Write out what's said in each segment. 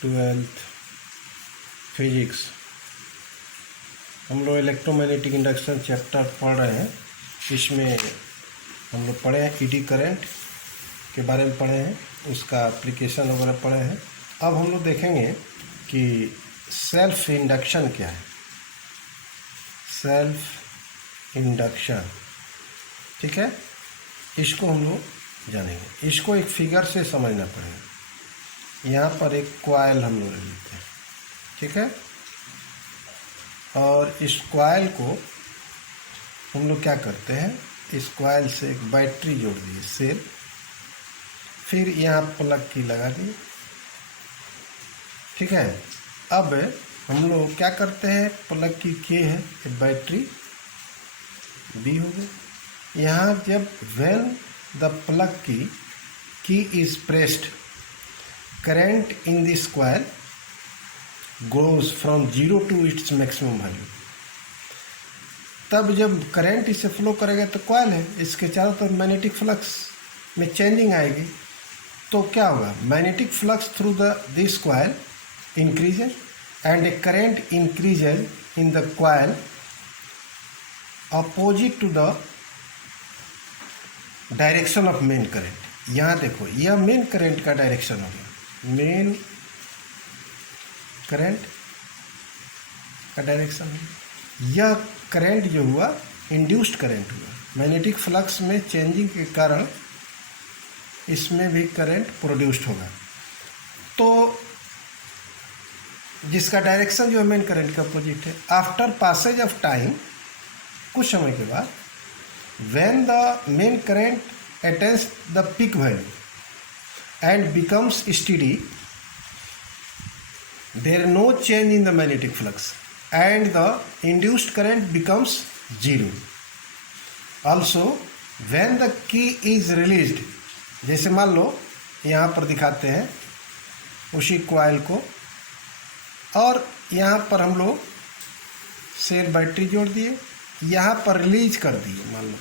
Twelfth physics. हम लोग electromagnetic induction chapter पढ़ रहे हैं। इसमें हम लोग पढ़े हैं ईडी करंट के बारे में पढ़े हैं, उसका एप्लीकेशन वगैरह पढ़े हैं। अब हम लोग देखेंगे कि सेल्फ इंडक्शन क्या है। सेल्फ इंडक्शन, ठीक है, इसको हम लोग जानेंगे। इसको एक फिगर से समझना पड़ेगा। यहाँ पर एक कॉइल हम लोग लेते हैं, ठीक है, और इस कॉइल को हम लोग क्या करते हैं, इस कॉइल से एक बैटरी जोड़ दिए सेल, फिर यहाँ प्लग की लगा दी, ठीक है। अब हम लोग क्या करते हैं, प्लग की के है, बैटरी बी हो गई। यहाँ जब when the plug key is pressed, current in this coil goes from 0 to its maximum value. तब जब करंट इसे फ्लो करेगा तो कॉइल है, इसके चारों तरफ मैग्नेटिक फ्लक्स में चेंजिंग आएगी। तो क्या होगा, magnetic flux through this coil increases and a current increases in the coil opposite to the direction of main current. यहाँ देखो, यह मेन करंट का डायरेक्शन हो गया, मेन करंट का डायरेक्शन है। यह करंट जो हुआ इंड्यूस्ड करंट हुआ, मैग्नेटिक फ्लक्स में चेंजिंग के कारण इसमें भी करंट प्रोड्यूस्ड होगा। तो जिसका डायरेक्शन जो है मेन करंट का अपोजिट है। आफ्टर पासेज ऑफ टाइम, कुछ समय के बाद, when the main current attains the peak value and becomes steady, there is no change in the magnetic flux and the induced current becomes 0. Also when the key is released, जैसे मान लो यहाँ पर दिखाते हैं उसी कॉइल को, और यहाँ पर हम लोग सेल बैटरी जोड़ दिए, यहाँ पर रिलीज कर दिए, मान लो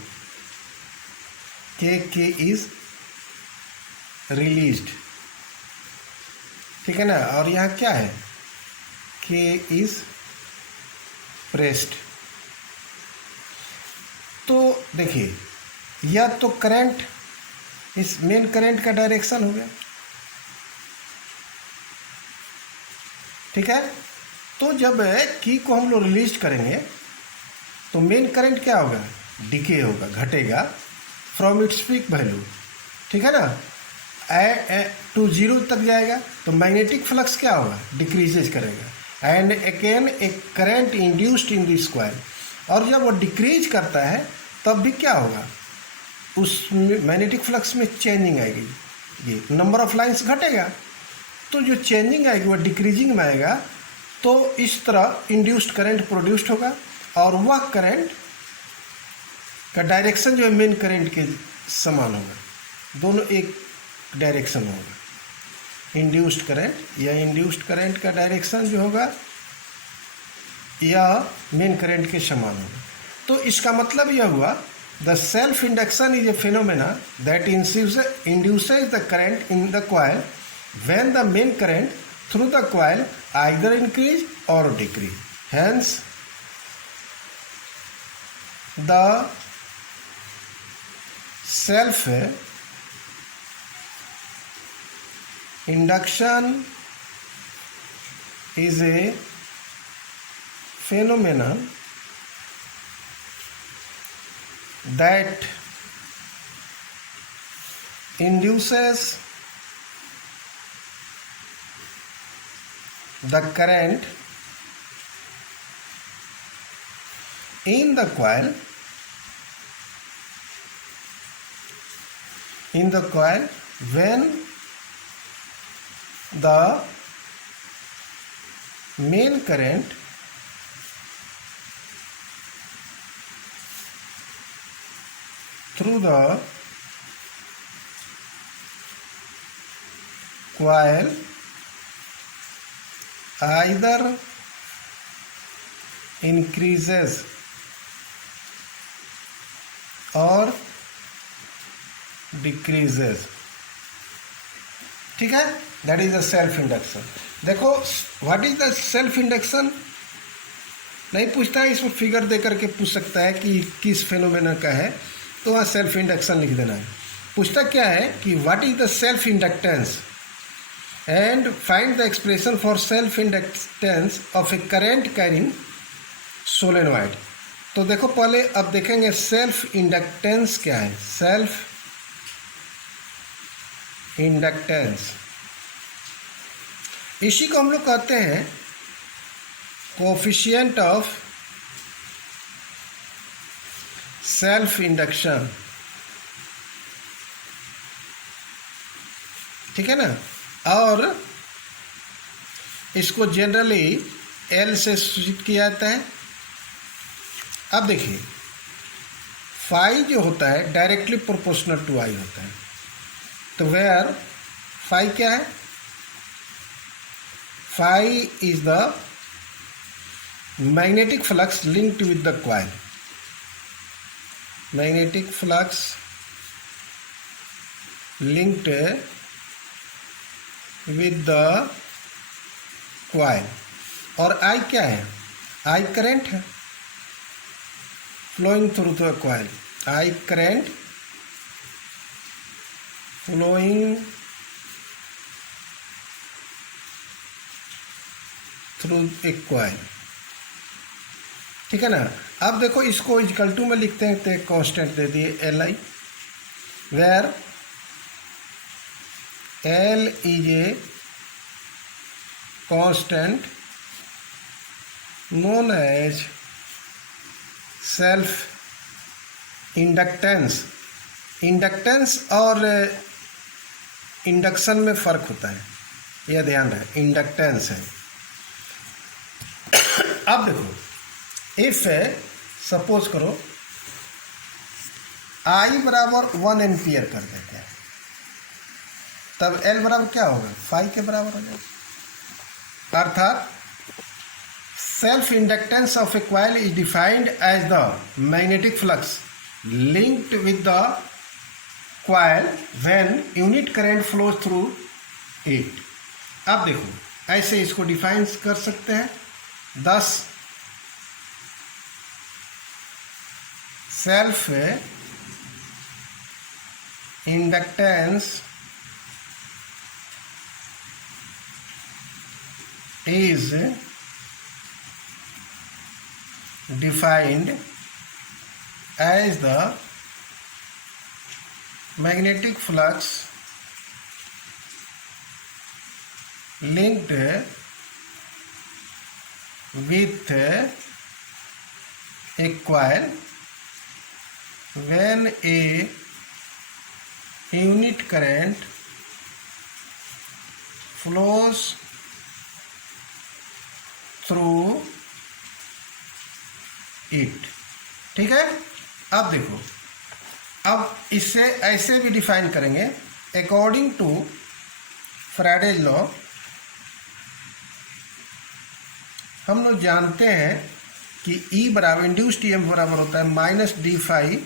के इज रिलीज्ड, ठीक है ना, और यहाँ क्या है, के इज प्रेस्ड। तो देखिए, यह तो करंट इस मेन करंट का डायरेक्शन हो गया, ठीक है। तो जब की को हम लोग रिलीज करेंगे तो मेन करंट क्या होगा, डिके होगा, घटेगा फ्रॉम इट्स पीक वैल्यू, ठीक है ना, टू 0 तक जाएगा। तो मैग्नेटिक फ्लक्स क्या होगा, डिक्रीजेज करेगा and again A current induced in this coil. और जब वो डिक्रीज करता है तब भी क्या होगा, उस मैग्नेटिक फ्लक्स में चेंजिंग आएगी, ये नंबर ऑफ लाइंस घटेगा। तो जो चेंजिंग आएगी वो डिक्रीजिंग में आएगा। तो इस तरह इंड्यूस्ड करंट प्रोड्यूस्ड होगा, और वह करंट का डायरेक्शन जो है मेन करंट के समान होगा, दोनों एक डायरेक्शन होगा। इंड्यूस्ड करंट या इंड्यूस्ड करंट का डायरेक्शन जो होगा यह मेन करंट के समान होगा। तो इसका मतलब यह हुआ, the self induction is a phenomena that induces the current in the coil when the main current through the coil either increase or decrease. Hence the self induction is a phenomenon that induces the current in the coil when the main current through the coil either increases or decreases, ठीक है, that is a self induction. देखो what is the self induction नहीं पूछता है, इसमें figure दे करके पूछ सकता है कि किस फेनोमेना का है, तो वहाँ सेल्फ इंडक्शन लिख देना है। पूछता क्या है कि what is the self inductance and find the expression for self inductance of A current carrying solenoid. तो देखो पहले अब देखेंगे सेल्फ इंडक्टेंस क्या है। सेल्फ इंडक्टेंस इसी को हम लोग कहते हैं कोफिशिएंट ऑफ सेल्फ इंडक्शन, ठीक है ना। और इसको जनरली एल से सूचित किया जाता है। अब देखिए फाई जो होता है डायरेक्टली प्रोपोर्शनल टू आई होता है, तो वेयर फाई क्या है, phi is the magnetic flux linked with the coil. Magnetic flux linked with the coil. और आई क्या है, आई करंट है flowing through the coil. I current flowing through a coil, ठीक है ना। अब देखो इसको इक्वल टू में लिखते हैं, तो कांस्टेंट दे दिए L I, where L is a constant known as self inductance. Inductance और इंडक्शन में फ़र्क होता है, यह ध्यान रहे, इंडक्टेंस है। अब देखो इफ सपोज करो आई बराबर 1 एम्पियर कर देते हैं, तब एल बराबर क्या होगा, 5 के बराबर हो जाएगा। अर्थात self inductance of a coil is defined as the magnetic flux linked with the coil when unit current flows through it. अब देखो ऐसे इसको डिफाइन कर सकते हैं। thus self inductance is defined as the magnetic flux linked with a coil when a unit current flows through it, ठीक है। अब देखो अब इससे ऐसे भी डिफाइन करेंगे अकॉर्डिंग टू फैराडेज लॉ। हम लोग जानते हैं कि E बराबर इंड्यूस्ड EMF बराबर होता है माइनस डी फाई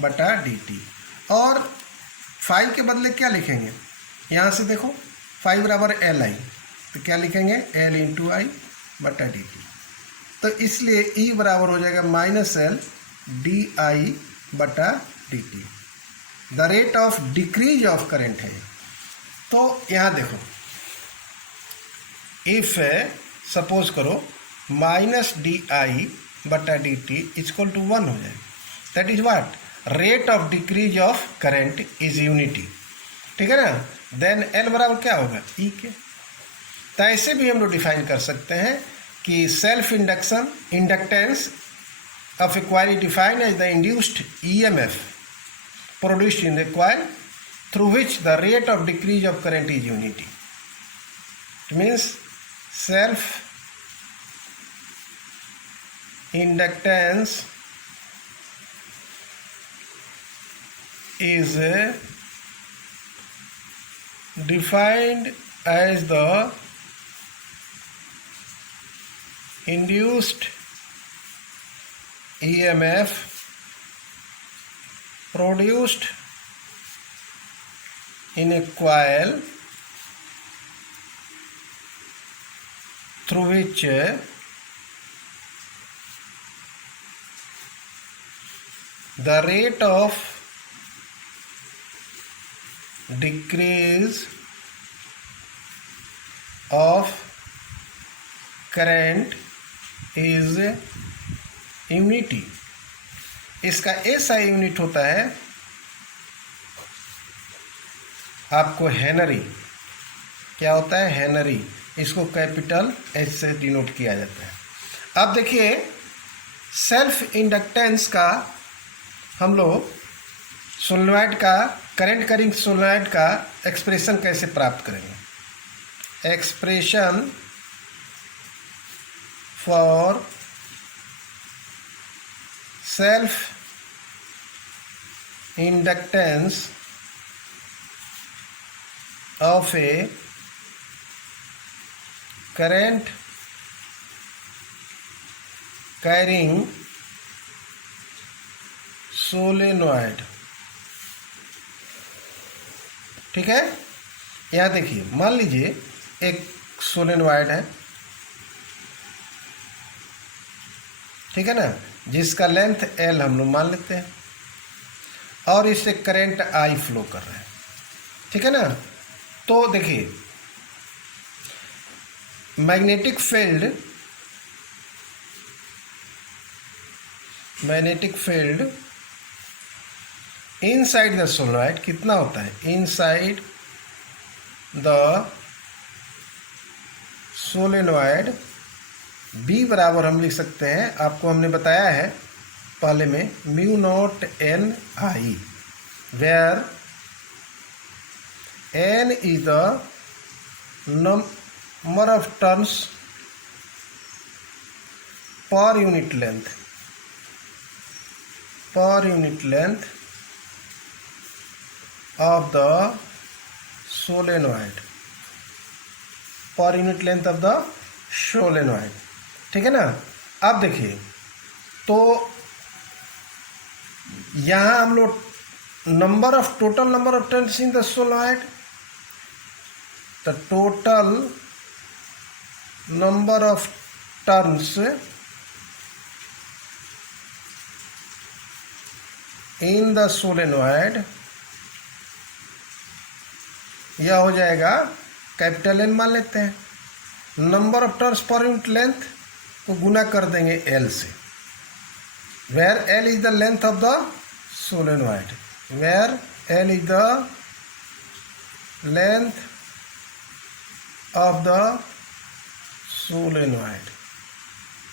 बटा डी टी, और फाई के बदले क्या लिखेंगे, यहाँ से देखो फाई बराबर एल आई, तो क्या लिखेंगे एल इंटू आई बटा डी टी। तो इसलिए E बराबर हो जाएगा माइनस एल डी आई बटा D T. The rate of decrease of current है। तो यहाँ देखो इफ सपोज करो माइनस डी आई बटा डी टी इक्वल टू 1 हो जाए, that is what rate of decrease of current is unity, ठीक है ना। देन एल बराबर क्या होगा ई के। तो ऐसे भी हम लोग डिफाइन कर सकते हैं कि self induction inductance of a coil is defined as the induced EMF produced in the coil through which the rate of decrease of current is unity. It means self inductance is defined as the induced EMF produced in a coil through which the rate of decrease of current is unity. इसका ऐसा unit होता है आपको Henry. क्या होता है? Henry. इसको capital H से डिनोट किया जाता है। अब देखिए सेल्फ इंडक्टेंस का हम लोग सोलेनॉइड का करंट करिंग सोलेनॉइड का एक्सप्रेशन कैसे प्राप्त करेंगे? Expression for self inductance of A current carrying solenoid. ठीक है, यहाँ देखिए मान लीजिए एक सोलेनॉइड है, ठीक है ना, जिसका लेंथ L हम लोग मान लेते हैं और इससे करंट I फ्लो कर रहा है। ठीक है ना, तो देखिए magnetic field inside the solenoid कितना होता है? इनसाइड द सोलेनॉइड B बराबर हम लिख सकते हैं, आपको हमने बताया है पहले में, mu naught N I, where n is the number of turns per unit length of the solenoid, per unit length of the solenoid। ठीक है ना। अब देखिए तो यहाँ हम लोग total number of turns in the solenoid, the total number of turns in the solenoid यह हो जाएगा कैपिटल N मान लेते हैं, नंबर ऑफ टर्न्स पर यूनिट लेंथ को गुना कर देंगे L से, where L is the length of the solenoid, where L is the length of the solenoid.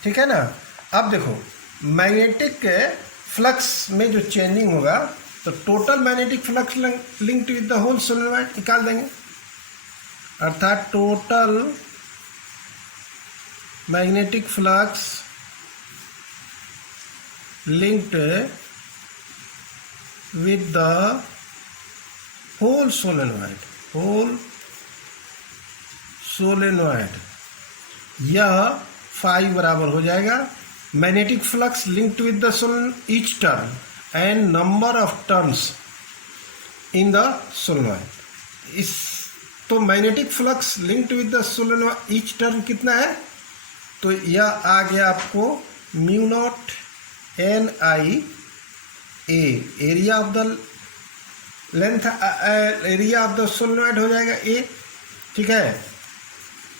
ठीक है ना। अब देखो मैग्नेटिक फ्लक्स में जो चेंजिंग होगा तो total magnetic flux linked with the whole solenoid निकाल देंगे, अर्थात total magnetic flux linked with the whole solenoid, यह फाई बराबर हो जाएगा magnetic flux linked with the each turn and number of turns in the solenoid. इस तो magnetic flux linked with the solenoid each turn कितना है? तो यह आ गया आपको mu naught N I A, area of the length, area of the solenoid हो जाएगा ए। ठीक है,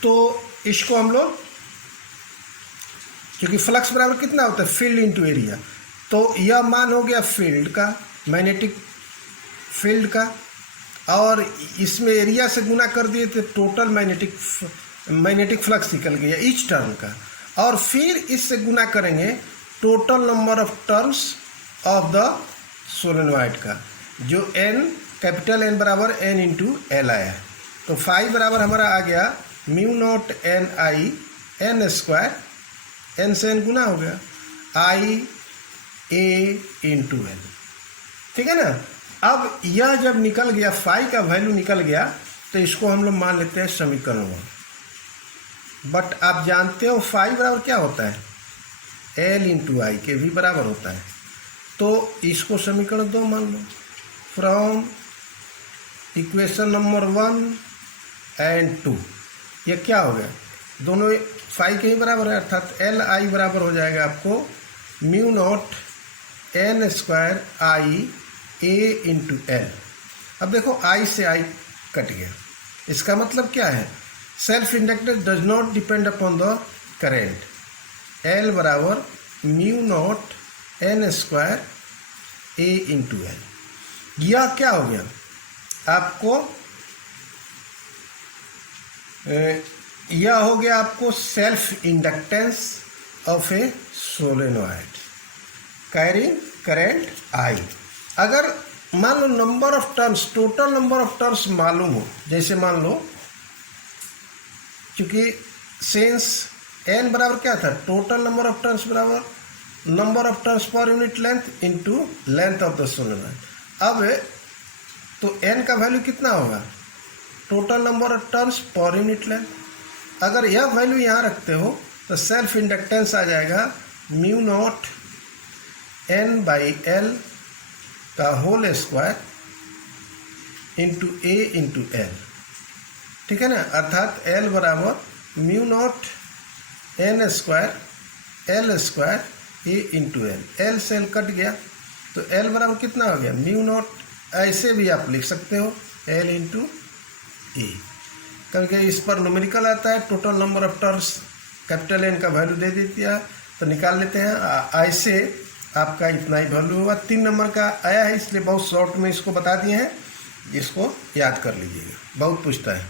तो इसको हम लोग, क्योंकि फ्लक्स बराबर कितना होता है? फील्ड इनटू एरिया, तो यह मान हो गया फील्ड का, मैग्नेटिक फील्ड का, और इसमें एरिया से गुना कर दिए तो टोटल मैग्नेटिक फ्लक्स निकल गया ईच टर्न का, और फिर इससे गुना करेंगे total number of turns of the solenoid का, जो N कैपिटल N बराबर N इंटू एल आया है। तो फाई बराबर हमारा आ गया mu naught N I N square, N से एन गुना हो गया, आई ए इंटू एल। ठीक है ना। अब यह जब निकल गया, फाई का वैल्यू निकल गया, तो इसको हम लोग मान लेते हैं समीकरण 1। बट आप जानते हो फाई बराबर क्या होता है? एल इंटू आई के भी बराबर होता है, तो इसको समीकरण 2 मान लो। फ्रॉम इक्वेशन नंबर 1 एंड 2 ये क्या हो गया? दोनों फाई के ही बराबर है, अर्थात एल आई बराबर हो जाएगा आपको म्यू नॉट एन स्क्वायर आई ए इंटू एल। अब देखो आई से आई कट गया, इसका मतलब क्या है, self inductance does not depend upon the current. L बराबर mu naught N square A into L. यह क्या हो गया आपको, यह हो गया आपको self inductance of a solenoid carrying current I. अगर मान लो number of turns, total number of turns मालूम हो, जैसे मान लो क्योंकि सेंस एन बराबर क्या था, टोटल नंबर ऑफ टर्न्स बराबर नंबर ऑफ टर्न्स पर unit length into length of the solenoid. अब तो एन का वैल्यू कितना होगा, टोटल नंबर ऑफ टर्न्स पर यूनिट लेंथ। अगर यह वैल्यू यहाँ रखते हो तो सेल्फ इंडक्टेंस आ जाएगा mu naught N by L का होल स्क्वायर इंटू ए इंटू एल, ठीक है ना। अर्थात एल बराबर mu naught N square L square A into L. L से एल कट गया तो एल बराबर कितना हो गया, म्यू नॉट, ऐसे भी आप लिख सकते हो एल इंटू ए। क्योंकि इस पर न्यूमेरिकल आता है, total number of turns capital N का वैल्यू दे देती है तो निकाल लेते हैं। ऐसे आपका इतना ही वैल्यू होगा। 3 नंबर का आया है इसलिए बहुत शॉर्ट में इसको बता दिए हैं, इसको याद कर लीजिएगा, बहुत पूछता है।